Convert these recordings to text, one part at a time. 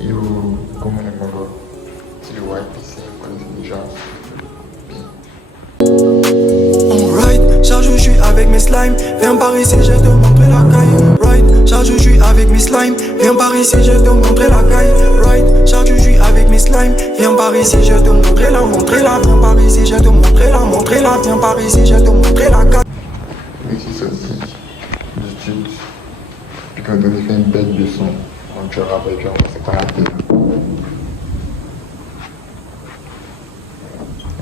Yo, comment les mongols? C'est le YPC, on connaît déjà. Right, chaque jour je suis avec mes slimes. Viens par ici, je te montrer la caille. Right, chaque jour je suis avec mes slimes. Viens par ici, je te montrer la caille. Right, chaque jour je suis avec mes slimes. Viens par ici, je te montrer la. Viens par ici, je te montrer la. Viens par ici, je te montrer la caille. Ici, sorti du studio. Puis quand on a fait une bête de son, on te rappelle qu'on s'est karaté.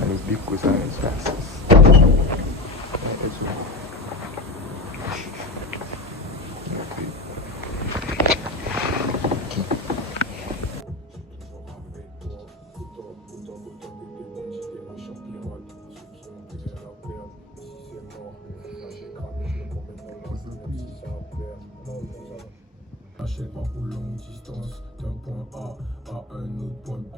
Avec des cousins espaces. Achète pas pour longue distance, d'un point A à un autre point B.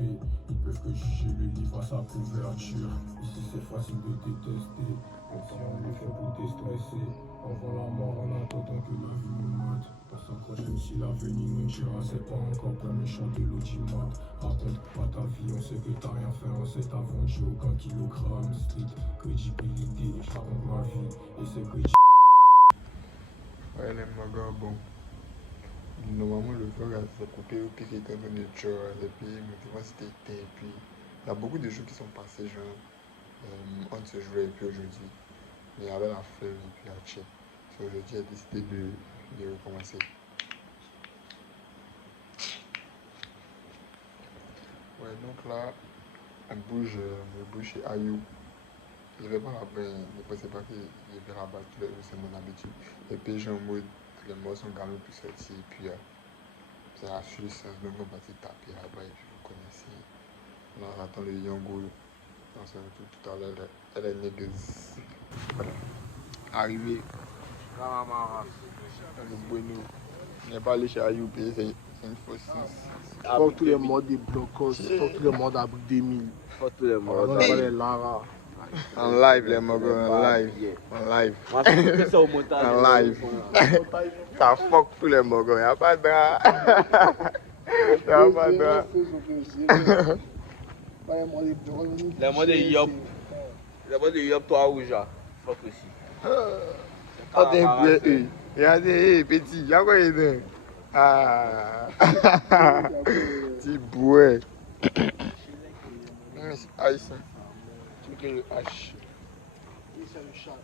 Ils peuvent que juger le livre à sa couverture. Ici c'est facile de détester, même si on le fait pour déstresser. On vend la mort en attendant que la vie nous mate. On s'accroche même si l'avenir nous dira, c'est pas encore pour méchant de l'audimat. Raconte pas ta vie, on sait que t'as rien fait en cette aventure. Aucun kilogramme, street, crédibilité, je raconte ma vie et c'est crédible. Ouais, les magas, bon. Normalement, le vlog a été coupé au pic étant donné et puis motivement c'était éteint. Et puis il y a beaucoup de jours qui sont passés, genre entre ce jour et puis aujourd'hui. Mais il y avait la flemme et puis la check. So, aujourd'hui, j'ai décidé de recommencer. Ouais, donc là, on bouge chez Ayou. Je vais pas là-bas, ne pensez pas que je vais rabattre tous les jours, c'est mon habitude. Et puis j'ai en mode, les mots sont quand même plus sortis. Et puis c'est la Suisse, donc on va taper là-bas et puis vous connaissez. Là, on attend le Yongo. On se retrouve tout à l'heure, elle est négaise. Voilà. Arrivé. Le bueno. On n'est pas allé chez Ayou, c'est une fausse. Fuck tous les modes des blocos, fuck tous les modes à 2000. Fuck tous les modes. On va les Lara. En live, les mogos, en live. En live. En live. Ça fuck tous les mogos, y'a pas de drap. Y'a pas de drap. Les modes de Yop. Les modes de Yop, toi, rouge. Fuck aussi. Oh, t'es un peu. Regardez, petit, y'a quoi il est? Ah. Petit bouet. Ah, ici. Tu veux le H. C'est le chat.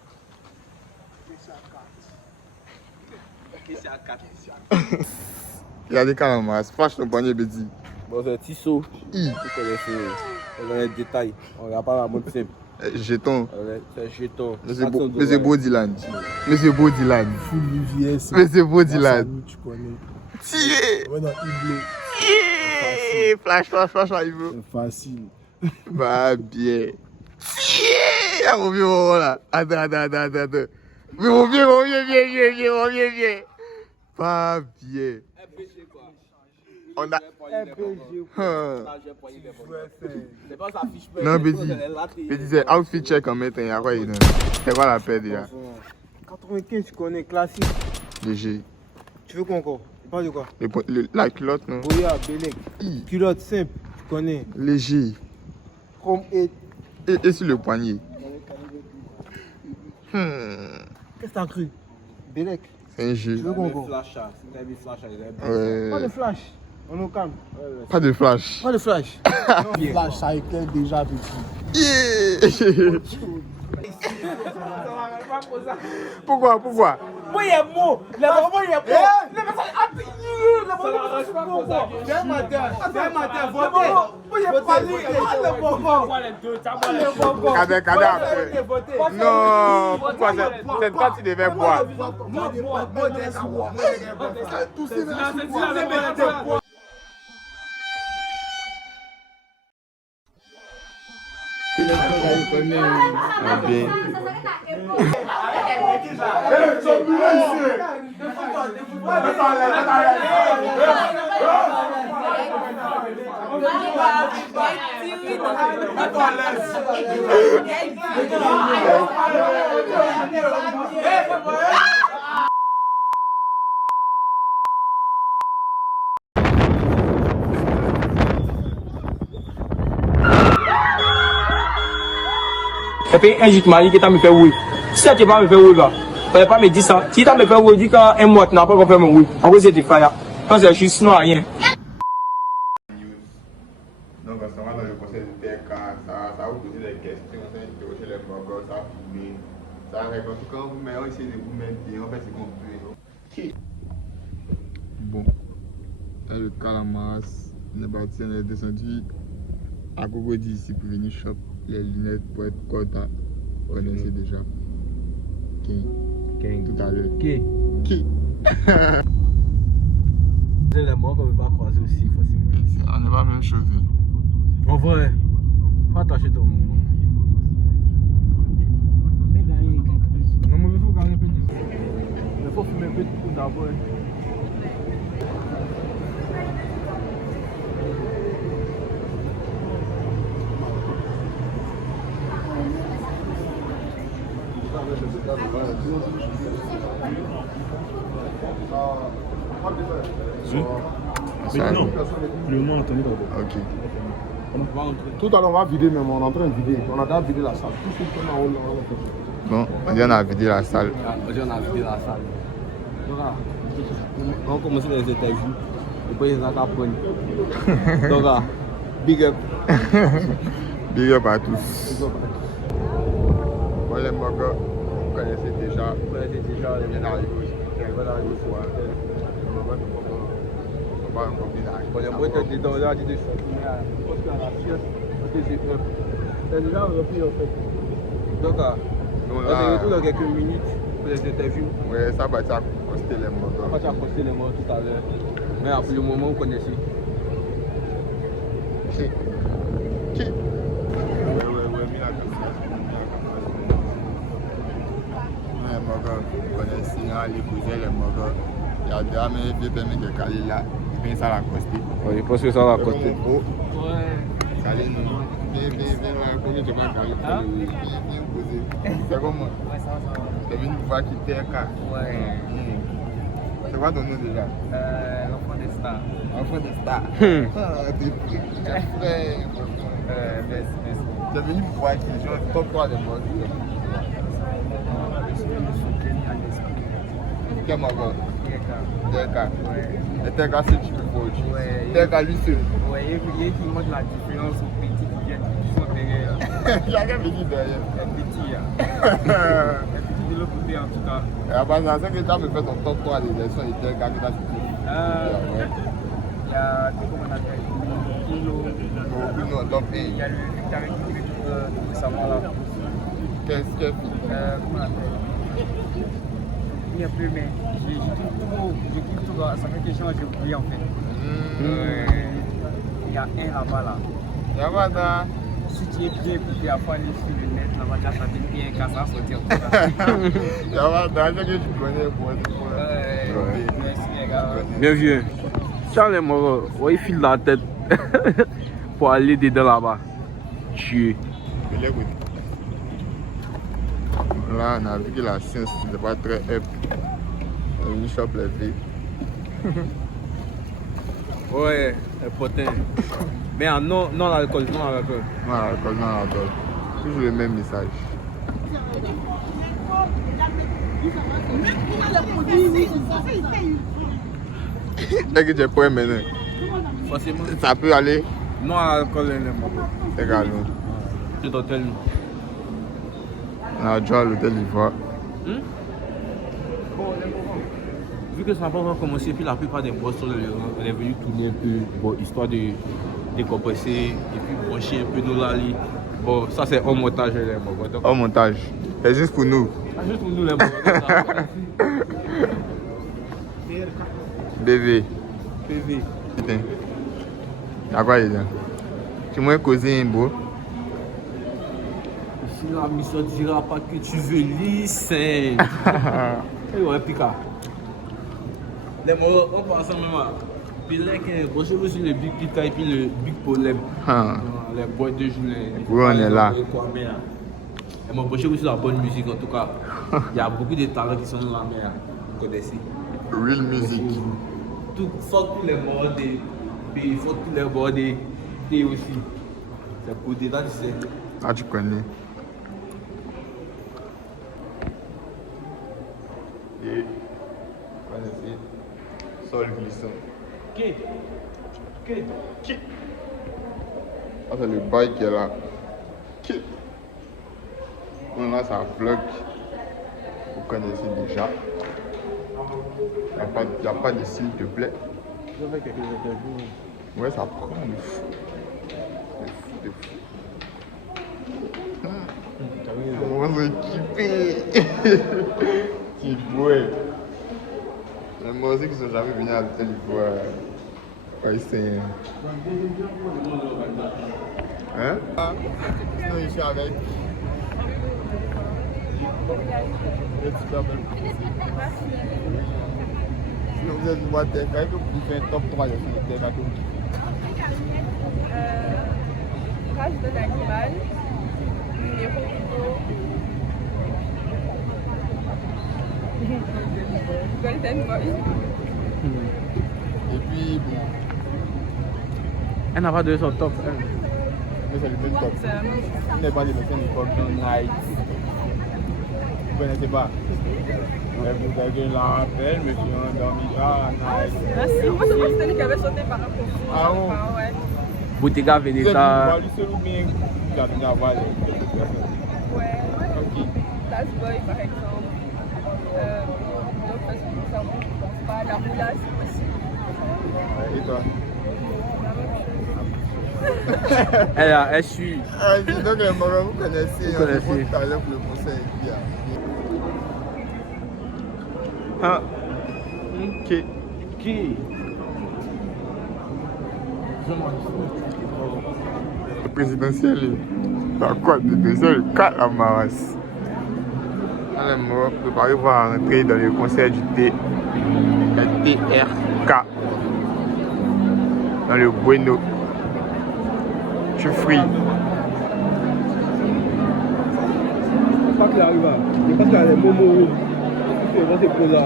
C'est à 4. Regardez carrément, splash ton poignet, petit. Bon, c'est Tissot. I. Tu connais, on a les détails. On regarde pas la mode simple. Jeton. C'est jeton. Monsieur Bodiland. Monsieur Bodiland. Full UVS. Monsieur Bodiland. Tu connais. Tiré. Ouais, non, Iblo. Flash, Ivo. C'est facile. Bah, bien. Tiré. Ah, mon vieux, là. Attends. Mais mon vieux, viens. Pas bien. On a. Non, Bédi, c'est outfit check en mettant. Il y a quoi, c'est quoi la paire déjà? 95, tu connais, classique. Léger. Tu veux quoi encore? Tu parles de quoi? La culotte, non? Boya, Belek. Culotte simple, tu connais. Léger. Chrome 8. Et sur le poignet. Qu'est-ce que t'as cru? Belek. C'est un jeu. Tu veux quoi encore? Ouais. Pas de flash. On est au calme. Pas de flash. Pas de flash. Flash, ça éclaire déjà, petit. Yeah. Pourquoi? Moi, il y a mot. La maman, il y a mot. Les personnes appuyées. La maman, il y a mot. Dès matin, votez. Moi, il y a parlé. Le bonbon. Cadê après? Non, pourquoi c'est toi tu devais boire? Bien. ça fait un jour que Marie qui t'a me fait oui. Si tu pas me faire oui là, fallait pas me dire ça. Si t'as me fait oui, dis qu'un mois tu n'as pas fait me oui. En gros c'est des failles. Quand je suis sinon rien. Donc, ça va dans le conseil de TK, ça vous poser des questions, ça interroger les blogueurs, ça filmer, ça règle. En tout cas, vous mettez, essayez de vous mettre bien, en fait, c'est qu'on peut. Bon, là, le Calamas, on est parti, on est descendu à Cocody ici pour venir shop les lunettes pour être Kota. Vous connaissez déjà. Qui? Tout à l'heure. Qui? C'est les morts qu'on ne veut pas croiser aussi facilement. On n'est pas la même chose. En vrai, faut attacher ton moment. Non, mais il faut gagner un peu de temps. Il faut fumer un peu de coup d'abord. Non, Le nom entendu d'abord. ok. Tout à l'heure, on va vider, mais on est en train de vider. On a déjà vidé la salle. Tout ce qu'on a, on a fait. Bon, on dit on a vidé la salle. Aujourd'hui, on a vidé la salle. Donc, on commence les interviews. Et puis, ils ont qu'à prendre. Donc, big up. Big up à tous. Bon, les mogas, vous connaissez déjà. Ils viennent d'arriver aussi. Ils viennent d'arriver au soir. On va encore bien arriver. Bon, les mogas étaient dedans, là, ils étaient sortis. Je pense qu'à la sieste, on était épreuves. C'est déjà repris, en fait. Donc, on se retrouve dans quelques minutes pour les interviews. Ouais, ça va t'accoster les mogas. On va t'accoster les mots tout à l'heure. Mais pour le moment, vous connaissez. Qui? Ouais, Mila les mogas, vous connaissez, les cousins, les mogas. Il y a déjà mes vieux permis de Kali là. Ils viennent ça l'accoster. Oui, je pense que ça va accoster. Ouais. Kali nous. Viens là, combien tu vas Kali? Viens poser. C'est comment? Ouais, ça va. Tu es venu voir quitter un cas? Ouais. C'est quoi ton nom déjà? L'enfant des stars. Enfant des stars. T'es frère. Merci. Tu es venu pour voir qui? Genre, top 3 des mots. Quel mot? TK. Et TK, c'est du coach. TK, lui seul. Ouais, il y a qui montre la différence aux petits qui sont derrière. Il y a rien petit derrière. Les petits, les petits de l'autre côté en tout cas. Et à base de ça, que tu as fait ton top 3 des élections et TK que tu as cité. Il y a, comment on appelle, Kilo, top 1. il y a le Victorien qui fait tout récemment là. Qu'est-ce qu'il fait? Comment on appelle? Il y a plus, mais j'ai tout tout, ça fait que j'ai oublié en fait. Il y a un là-bas là. Il y a pas ça. Si tu es bien écouté à aller sur le net, là-bas, tu as chanté bien quand ça va sortir. Il y a pas ça, c'est que tu connais pour Merci les gars. Bien vieux. Charles Moro, il file la tête pour aller dedans là-bas. Tuer. Là, on a vu que la science n'est pas très up. On a vu shop les filles. Ouais, un potin. Mais non l'alcool, non l'alcool. Non, l'alcool. Toujours le même message. Est-ce que tu es prêt maintenant? Forcément. Ça peut aller? Non l'alcool, C'est grave. C'est l'hôtel. On a déjà à l'hôtel d'Ivoire. Vu que ça n'a pas encore commencé, puis la plupart des boss sont on est venu tourner un peu, bon, histoire de décompresser et puis brancher un peu nos lalis. Bon, ça c'est en montage les mots. En montage. C'est juste pour nous. Juste pour nous les mots. Bébé. PV. Putain. À quoi il est là? Tu m'as causé un beau. Si la mission ne dira pas que tu veux lycée. Et ouais, Pika. Les mots, on passe même à. Puis là, branchez-vous sur le Big Pika et puis le Big Problème. Les boîtes de journée. Oui, on est là. Et moi, branchez-vous sur la bonne musique en tout cas. Il y a beaucoup de talents qui sont dans la mer. Vous connaissez? Real music. Tout, faut tous les mots des. Il faut tous les mots des. T aussi. C'est pour des là, tu sais. Ah, tu connais. sol glissant. Qui? Ah, c'est le bail qui est là. Bon, là, ça bloque. Vous connaissez déjà. Il n'y a pas de s'il te plaît. Je vais quelques interviews. Ouais, ça prend de fou. De fou. On va s'équiper. C'est beau. Mais moi aussi, qui ne sont jamais venus à tel niveau. Ouais, c'est. Hein? Sinon, je suis avec. Super belle. Sinon, vous êtes voir tes gars, que vous faites un top 3 de tes gars. Race de l'animal, numéro Golden Boy. Et puis, bon. Elle n'a pas de son top 1. Mais c'est le même top. Il n'est pas de l'ancienne époque dans Night. Vous ne connaissez pas? Ouais, vous avez la rappel, mais qui ont dormi. Ah, Night. Merci. Moi, je pense que c'était lui qui avait sauté par rapport au Ah bon? ouais. Boutega Vous êtes Veneta. lui seul ou bien vous avez à voir les personnes? Ouais. Ok. Last Boy, par exemple. Donc, parce que nous savons, je pense pas. La roulasse aussi. Et toi? Elle suit. Ah, dis donc, les Marocains, vous connaissez. Vous connaissez. Vous talent pour le conseil. Ah. Qui? Le présidentiel, c'est quoi? Le présidentiel, 4 à Maras. Alors, préparez-vous à rentrer dans le concert du TRK. Dans le Bueno. Je suis free. Je crois qu'il arrive là. Je pense qu'il y a des momos. Il va se poser là.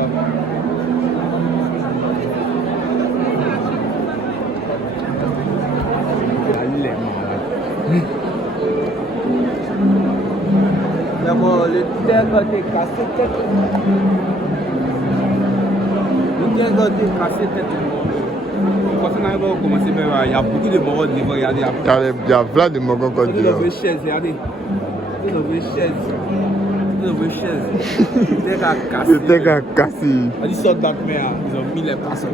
D'abord, le terre a été cassé tête. Le terre a été cassé tête. Quand on arrive à commencer, il y a beaucoup de morts devant. Regardez. Il y a plein de Mogons qu'on dit. Des chaises, regardez. Des chaises. Le terre a cassé. Le terre a cassé. Ils sortent dans mer, ils ont mis les passes.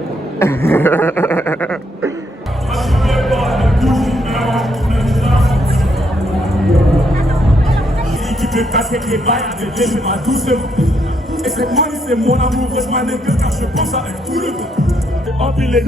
Qui peut casser les bails avec des ma douceur. Et cette money, c'est mon amour, je m'en ai car je pense à elle tout le temps. Empilez,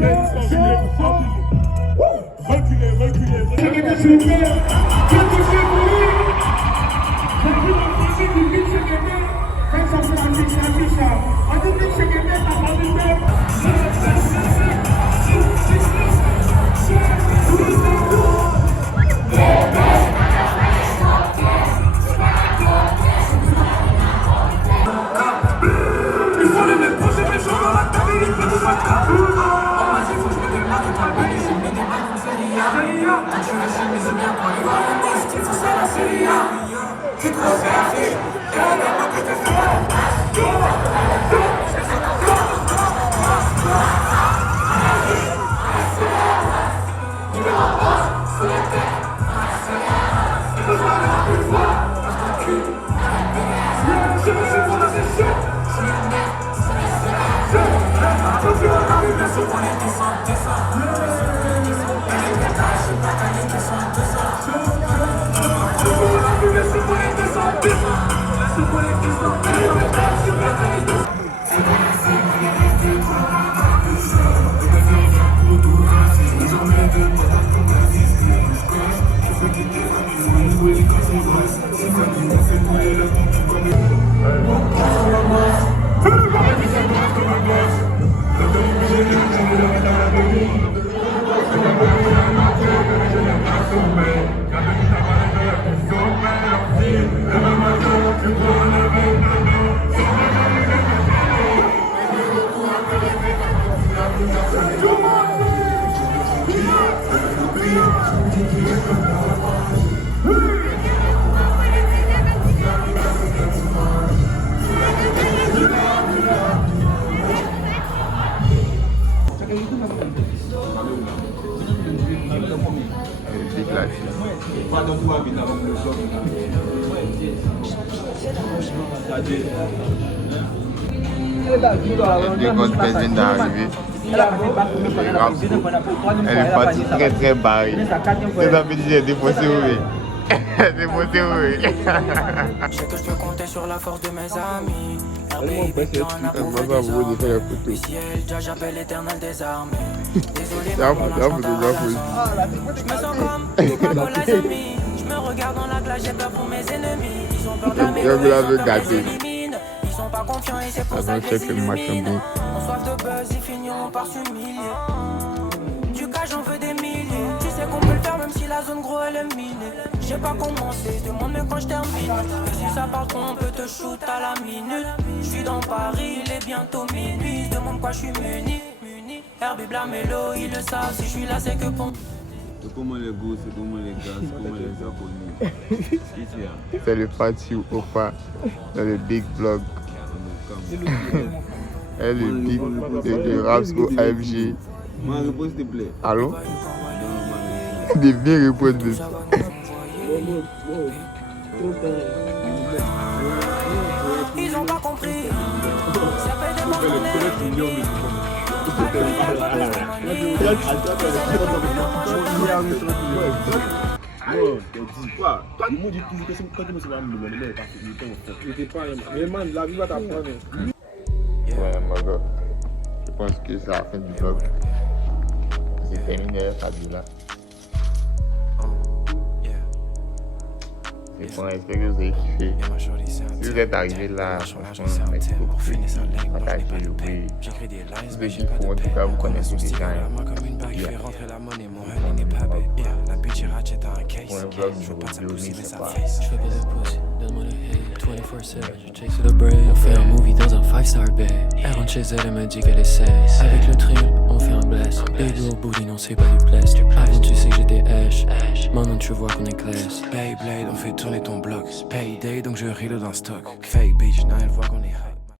là. Pas de quoi vite avant le bloc. Les gosses viennent d'arriver. Elle est partie très très barrée. C'est ça que j'ai déposé oui. Déposé oui. Je sais que je peux compter sur la force de mes amis. Déjà j'appelle l'éternel des armées. Désolé, je me sens comme les amis. Je me regarde dans la glace, j'ai peur pour mes ennemis. Ils ont peur de mes ennemis. Ils sont pas confiants et c'est pour ça qu'ils s'éliminent. On soif de buzz, ils finiront par s'humilier. Du cas j'en veux des milliers. Tu sais qu'on peut le faire même si la zone gros elle est minée. J'ai pas commencé, demande-moi quand je termine. Et si ça parle trop, on peut te shoot à la minute. Je suis dans Paris, il est bientôt minuit. Demande quoi je suis muni. Herbie, la mélo, ils le savent. Si je suis là, c'est que pour. C'est comment les gosses, c'est comment les gars, c'est comment les abonnés. C'est le parti au pas dans le big vlog. Et le big de Rapsco AMG. Moi, réponds s'il te plaît. Allô? Des vieilles réponses. Ils ont pas compris. Ça fait des morts. Ouais, mon gars. Je pense que c'est la fin du vlog. C'est terminé, Fabiola. Et bon, j'espère que vous avez kiffé. Si vous êtes arrivé là, franchement, merci beaucoup. Partagez le bruit. Ceux qui font, en tout cas, vous connaissez déjà. Pour un vlog numéro 2, n'hésitez pas. Je fais pas de pouce, donne-moi le hit 24/7, je chase le break. On fait un movie dans un 5-star bay. Elle rentre chez elle, elle me dit qu'elle essaie. Avec le thrill, on fait un bless. Baby au bout, dis non, c'est pas du bless. Avant tu sais que j'étais Ash. Maintenant tu vois qu'on est classe. Beyblade, on fait tourner ton bloc. Payday, donc je reload un stock. Fake bitch, now elle voit qu'on est high.